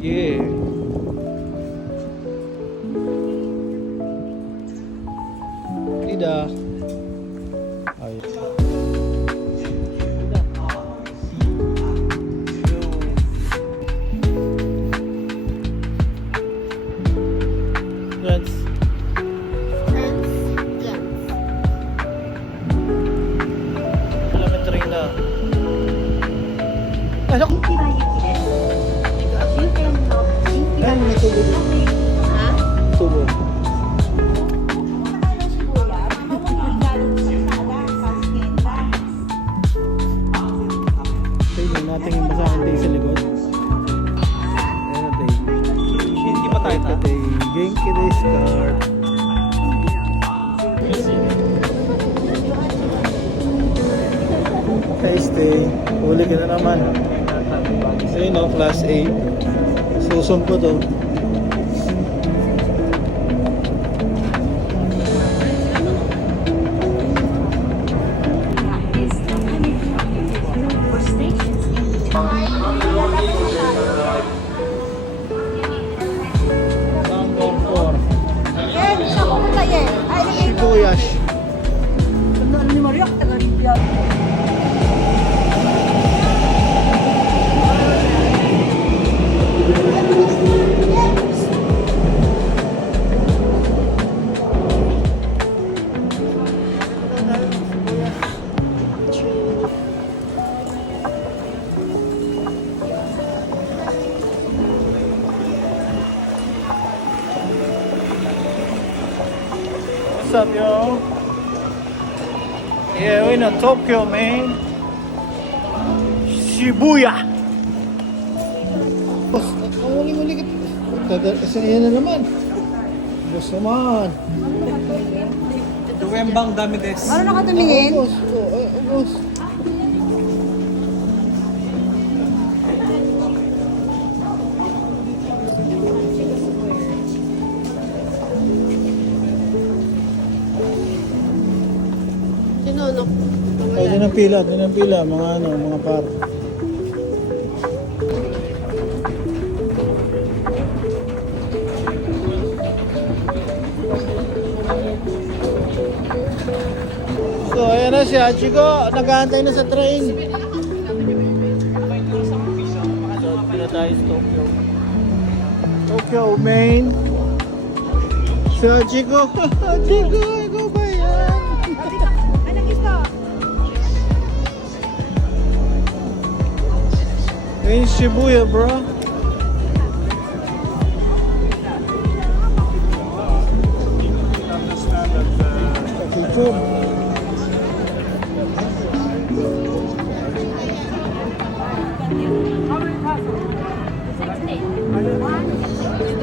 Yeah. Lidah. Ay. Friends. Elementary na. Pasok. Ay, may tubo dito. Tubo. Tignan natin yung masahan tayo sa likod. Ayan tayo. Hindi pa tayo ta? Genki Days card. Nice day. Huli ka na naman. So yun o, class A. Susum ko to. Number 4. Shibuyash. What's up, yo? Yeah, we're in Tokyo, man. Shibuya. Boss, ang uli-uli ka. Yan na naman. Boss naman. Duwembang dami des. Ano nakatumingin? Boss. Boss. Sinunok. Ay, din ang pila, mga mga par. So, ayan na si Hachiko, nag-aantay na sa train. So, pila tayo sa Tokyo. Tokyo, main. Si Hachiko, Hachiko, ikaw ba yan? In Shibuya, bro. Ito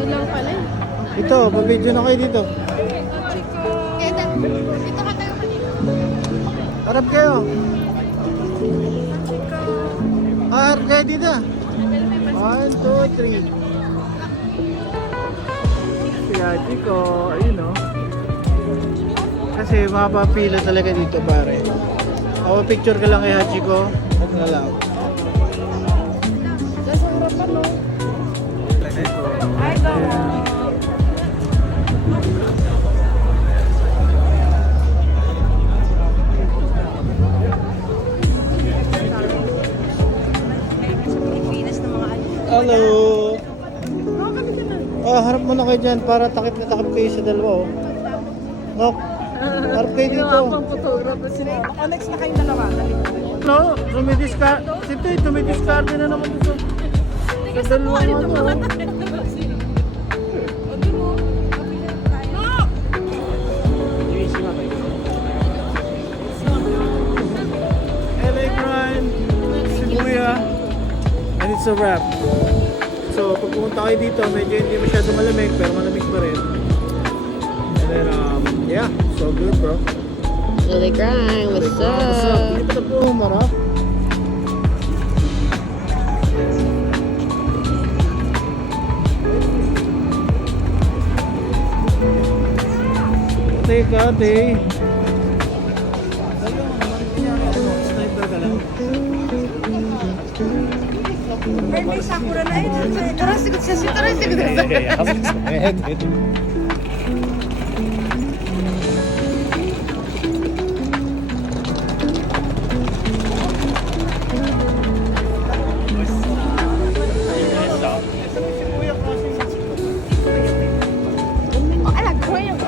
lang pala. Ito, pa-video na kayo dito. Ito ka tayo kanina. Harap kayo. Harap kayo dito. 1, 2, 3. Kaya Chico, ayun o. Kasi mapapila talaga dito pare. Ako picture ka lang kay Hachiko. At na lang. Nasa harapan, no? Hi, go! Hello! Harap mo na kayo dyan para takip na takip kayo sa dalawa oh. Nok, harap kayo dito. Next na kayong dalawa. No, tumidiscard na naman dito. Sa dalawa mo. LA Grind, Shibuya, and it's a wrap. So, pag pumunta kayo dito, medyo hindi masyado malamig, pero malamig pa rin. And then, yeah, so good, bro. LA Grind, what's What's up? Hindi pa po humarap. Teka, ate. Sniper ka lang. May sakura na yun. Tarasigot siya. Tarasigot siya. Oh, alam ko yung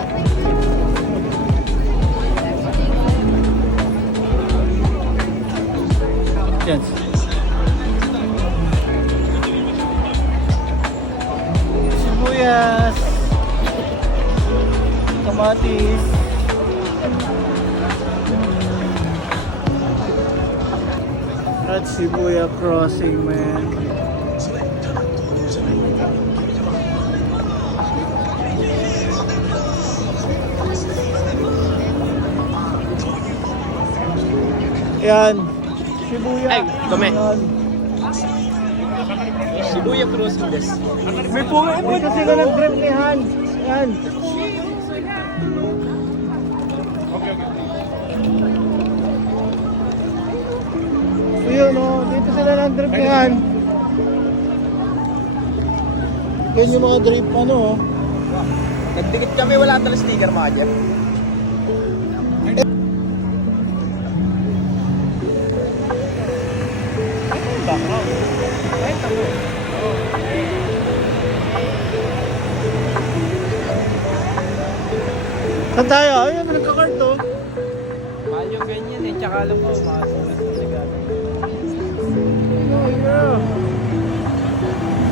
Yan. Sibuyas. Kamatis. At Shibuya Crossing, man. Yan. Shibuya. Ay, dumi. Yan. Shibuya Crossing des. May bunga ito kasi ka nag-drip ni Han. Yan. So yun, oh, dito sila nag-drip ni Han. Yan yung mga drip, ano, oh. Nagdikit kami, wala talagang sticker mga Jeff. Saan tayo? Ayun, nagka-card to. Mahal yung ganyan eh, tsaka alam ko, mga sulit ko nagagawin. Oh, yeah.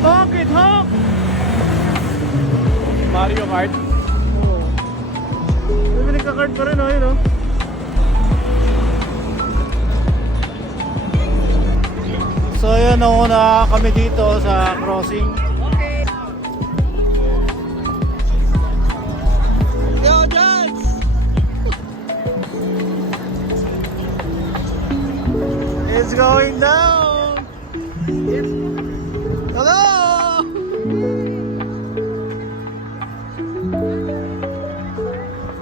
Honk it, honk! Mario Kart? Oh. May nagka-card pa rin, oh, yun, oh. So yun, nauna kami dito sa crossing. Yo, Jans! It's going down! Hello!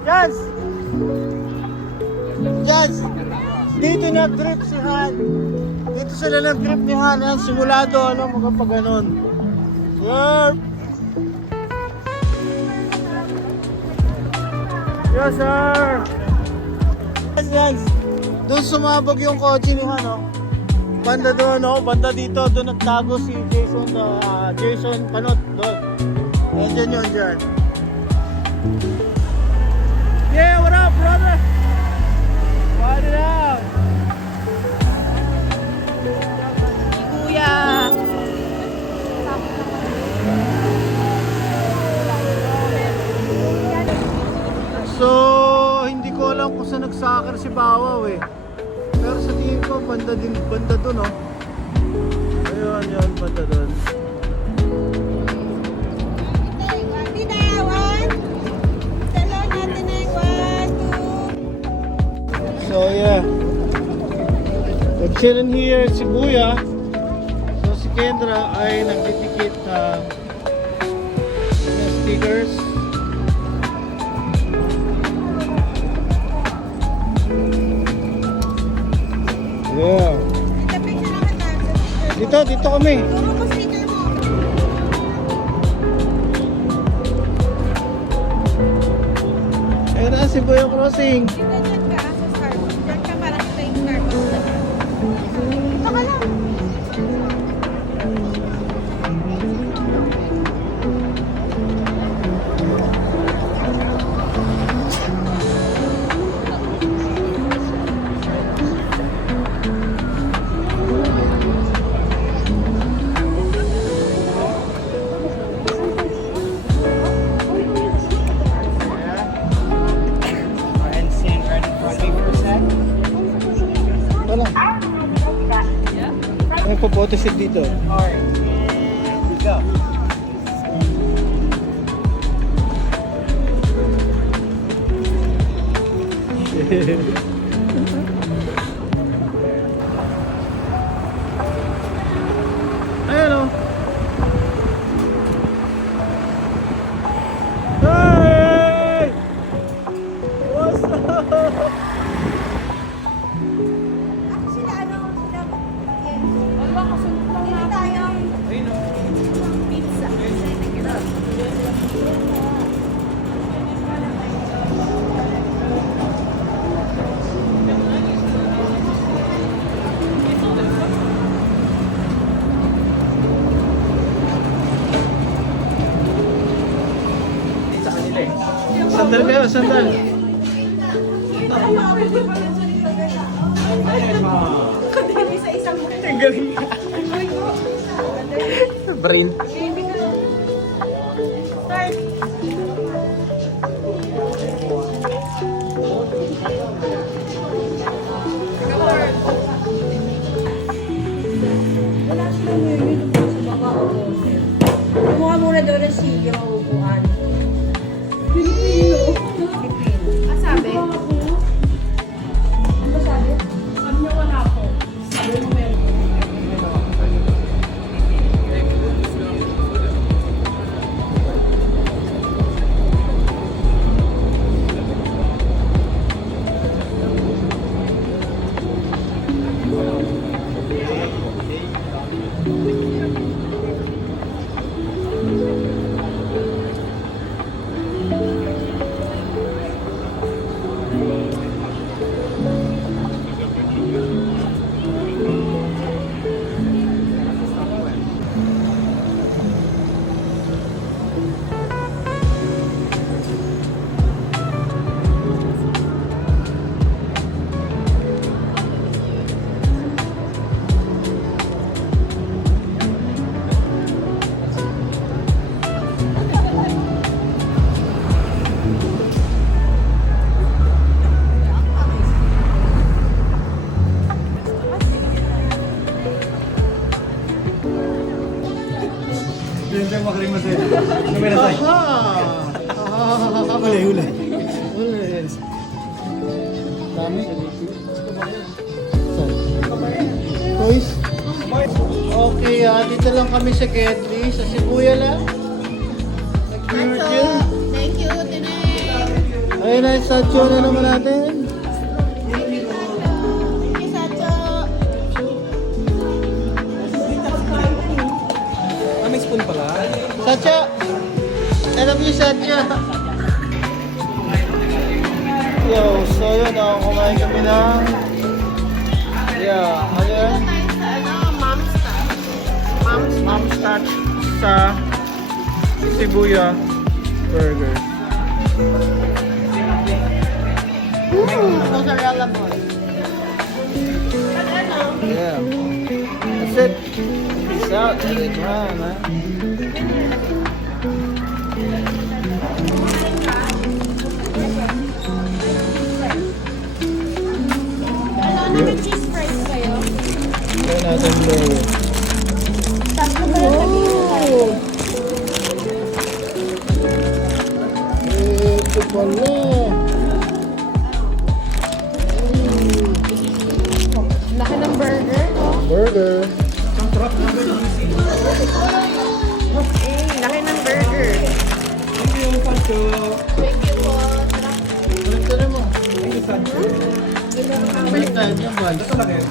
Jans! Jans! Dito nag-trip si Han. Dito sila nag-trip ni Han. Yan, simulado, ano, magpag ganon. Yerp! Yes, sir! Yes, yes. Doon sumabog yung kotse ni Han, oh. Banda doon, oh. Banda dito. Doon nagtago si Jason, Jason Panot. Doon. Ayan yun, dyan. Yeah, what up, brother? What it up? kuya. So, hindi ko alam kung saan nagsakar si Bawaw eh. Pero sa tingin ko, banda dun, oh. Ayun, yun, banda dun. So, yeah. Nag-chillin here si Buya. So, si Kendra ay nagdidikit ng stickers. Yeah. Dito kami. Ayun na si Buya Crossing. Wala. Nagpo-photoshoot dito. Alright. Go. Ayan o. Hey! What's up? Sila, sila, wala, kasunod lang natin. Sandal kayo, sandal. Kadiri sa isang mo. Ang galing. Brain. Start. Wala silang yun sa baba o kumuha muna daw ng silyo o upuan. Pilipino. Ang sabi? Ano sabi? Sabi niya wala po. Sabi mo meron. Huli. Dami. Toys. Okay, dito lang kami sa Ketli, sa Shibuya lang. Nag-virgin. Thank you, Tinay. Ayun na, statue na naman natin. Thank you, Sacho. May spoon pala. Satya! I love you, Satya! Yo, so yun, kumain kami ng... Yeah, ano yun? Mom's Touch sa Shibuya Burger. Mozzarella boy. Yeah. That's it. Peace out. Take care, man. Ano may cheese fries kayo? Try natin lower. Tatlo ba yung sabihin tayo? Ito pala. Laki ng burger, no? Burger. Laki ng burger. Thank you, Pancho. Thank you po. Balik ka mo. Thank you, Sancho. Balik tayo yung bunch. Ito lang yun.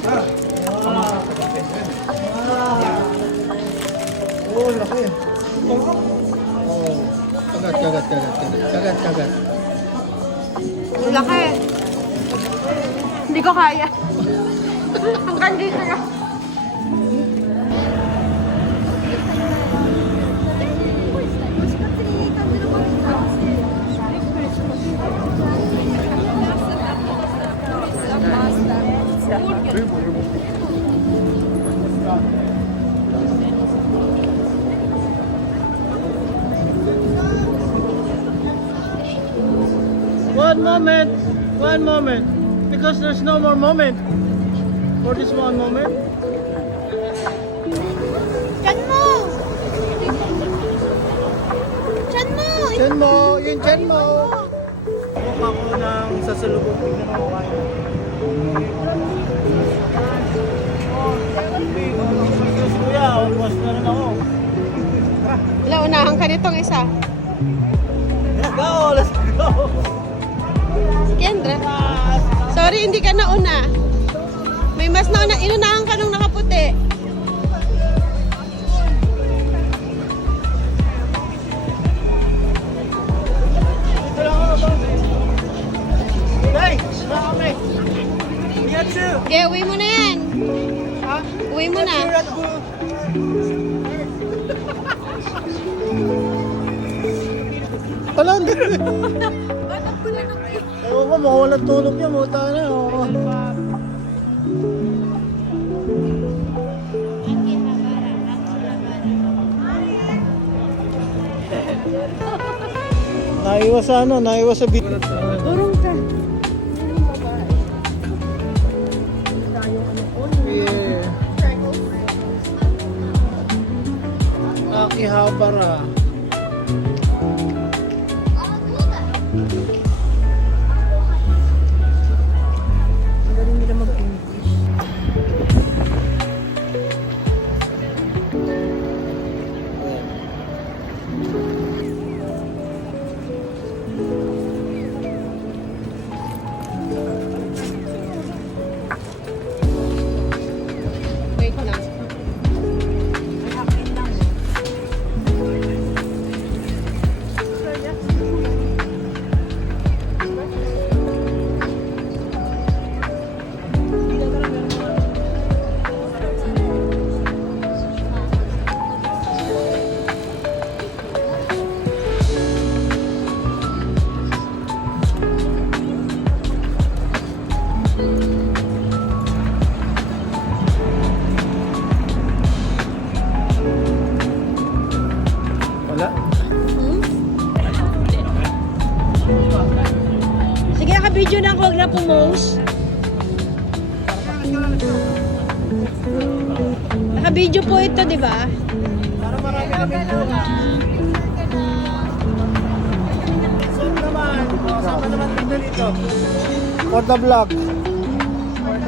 Oh, laki. Oh. Kagat. Laki. Hindi ko kaya. Hanggang dito na. One moment, because there's no more moment for this one moment. Chan mo! Chan mo! Chan mo, yung chan mo. Mukha ko ng sasalubong, tignan mo kaya. Kuya, almost na rin ako. Wala, unahan ka nitong isa. Let's go! Si Kendra. Sorry, hindi ka nauna. May mas nauna. Inunahan ka nung nakaputi. Dito lang ako ba? Hey! Wala kami! Yatsu! Okay, uwi mo na yan. Ha? Uwi mo na. Red Bull! Wala, hindi. mukhang walang tulog niya, muta na. Oh. Naiwas sa ano, naiwas sa bit. Turong ka. Yeah. Akihabara. Ang galing nila mag-English. Wait lang. Akin lang. Wala. Sige, naka-video na ako. Huwag na pumose. Naka-video po ito, di ba? Para marami kami so naman, sama naman dito. For the vlog. Wait.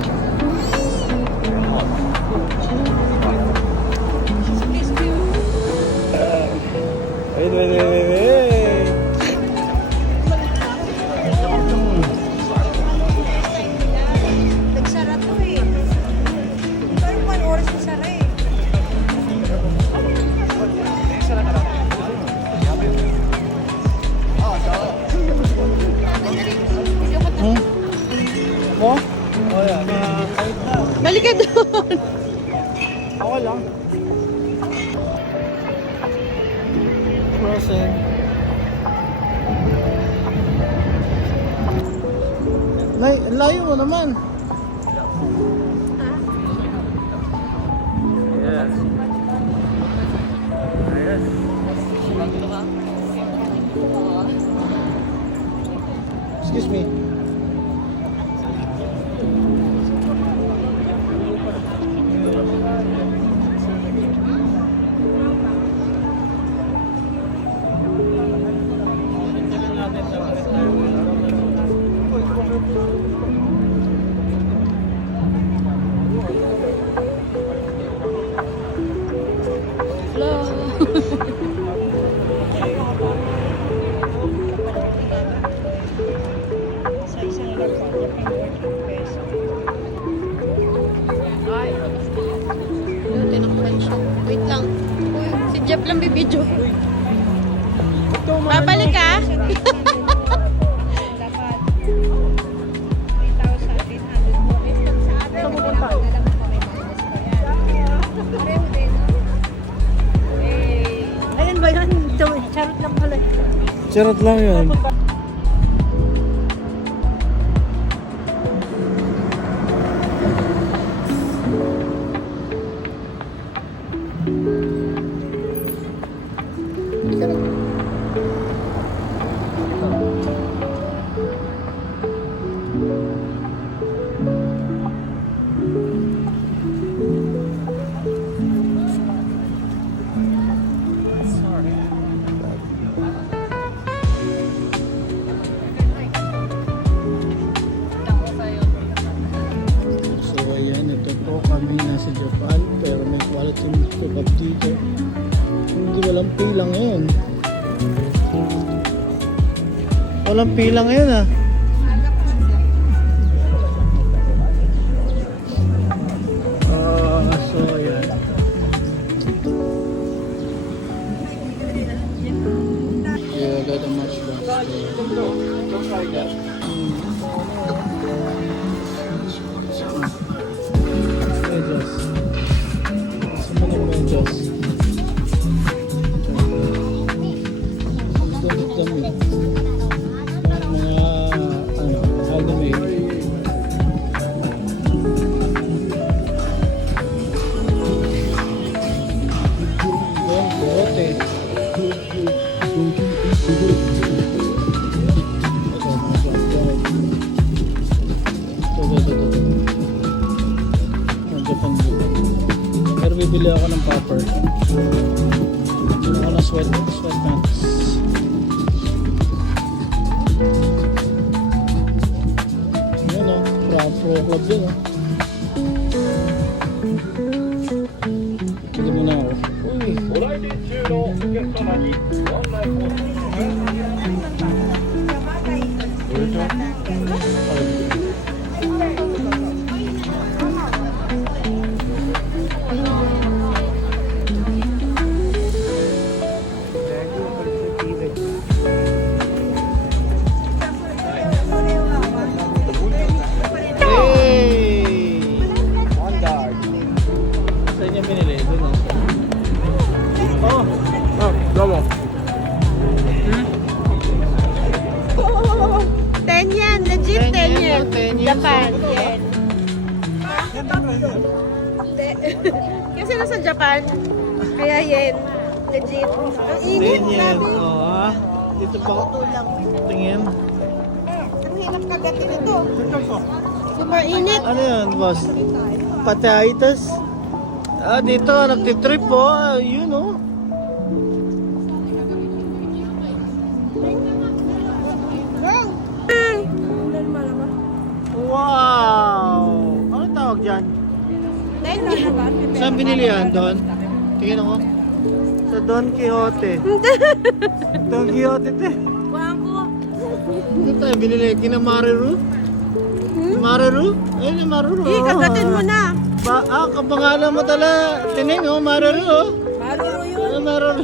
Nagsara to eh. Pero 1 oras na sara eh. Hmm? Mo? Oh, yeah. Kahit na. Balik ka doon. Okay lang. Crossing. Layo mo naman. Yes. Yes. Excuse me. Sa isang laptop, peso. Ay. Yun, tinakpan siya. Wait lang. Uy, si Jeff lang bibidyo. Babalik ka? Ayun ba yun? Charot lang pala. Charot lang yun. So ayan, ito po kami nasa Japan pero may quality pickup dito. Hindi walang pila ngayon. Walang pila ngayon ah. So ayan. Yeah, I got a much medyas. Sa mga medyas. Damit. Mga Ako na sweatpants. Ayan o, Pro Club yun o. Pili mo na ako. Uy! ご来店中のお客様にご案内申し上げます。 Hey! On guard. Saan niya binili? Doon o. Oh! Oh, gamo. 10 yan, legit 10 yan. 10 years Japan, old. yen. Hindi. Kasi nasa Japan, kaya yen. Legit. Ang init, 10 years. grabe. Oo ah. Dito pa ako. Tingin. Ang hirap kagatin ito. Super init. Ano yun, boss? Pataitas? Ah, dito, nagtitrip po. Ah, yun oh. Wow! Ano tawag dyan? Saan binili yan, Don? Tingin ako. Sa Don Quixote. Don Quixote, te. Wako. Ano tayo binili? Kina Mariru? Mariru? Ayun yung Mariru. Kagatin mo na. Kapangalan mo tala. Tining, oh, Mariru, oh. Maruro yun. Ah, Mariru.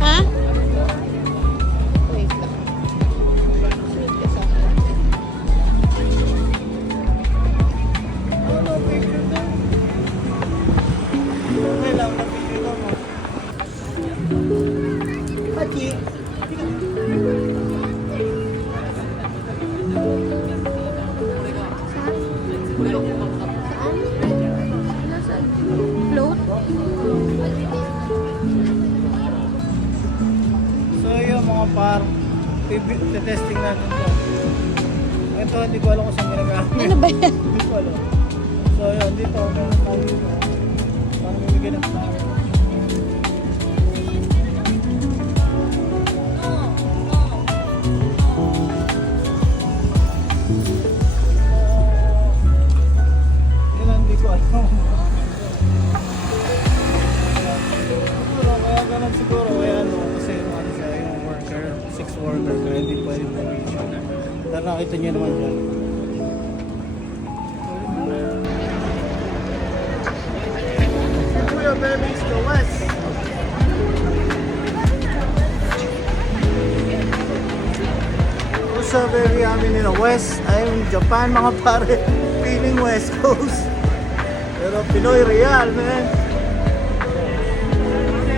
Ha? Float? So yun mga par, testing natin to. Ito hindi ko alam kung saan ginagamit. Ano ba yan? Hindi ko alam. So yun, dito meron tayo dito. Parang bibigyan ng tao. Yun, hindi ko alam. Siguro, kaya ganun siguro. Kaya ano, kasi ano siya, yung worker, sex worker, kaya hindi pwede mag-reach. Dahil nakita niyo naman dyan. Kuya Babies to West. What's up baby, amin in the West. I'm Japan mga pare. Feeling West Coast. Pero Pinoy real man.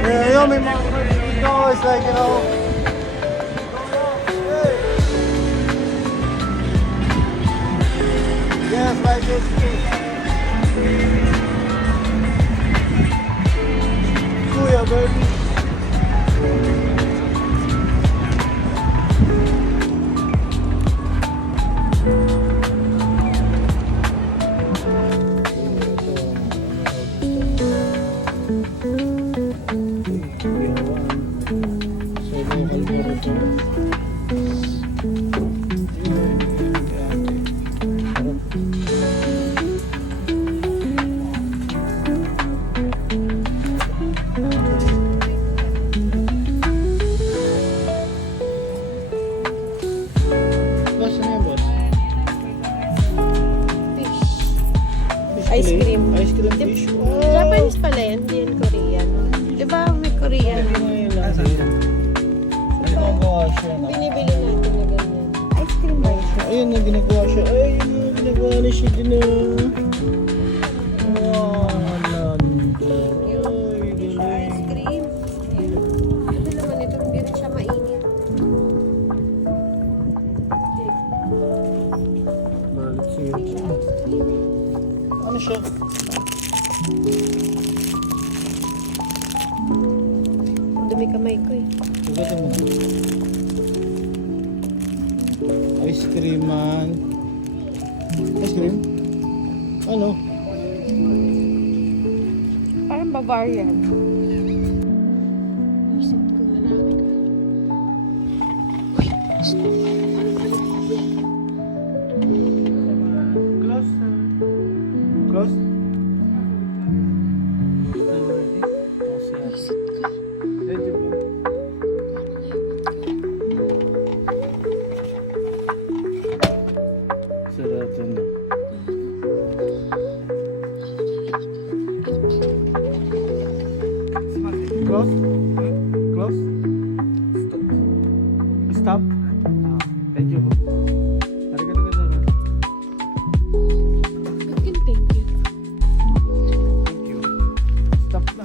Yeah, yun, may mga friends dito. It's like, you know, hey. Yes, like this. Kuya, baby. Boss, ano yan, boss? Ice cream. Ice cream fish. Wow. Japanese pala yan, hindi yan Korean. Diba may Korean? Ginagawa siya na. Binibili natin na ganyan. Ice cream ba yun? Ayun na ginagawa siya. Ayun na ginagawa na siya din na. Wow, nando. Ay, galing. Ice cream. kamay ko eh. Sugatin mo na. Ice cream man. Ice cream? Ano? Parang Bavarian. Isip ko lalaki ka. Close. Close. Isip ka. Sarado na. Close. Close. Stop. Thank you. Arigatou gozaimasu. Thank you. Thank you. Stop na.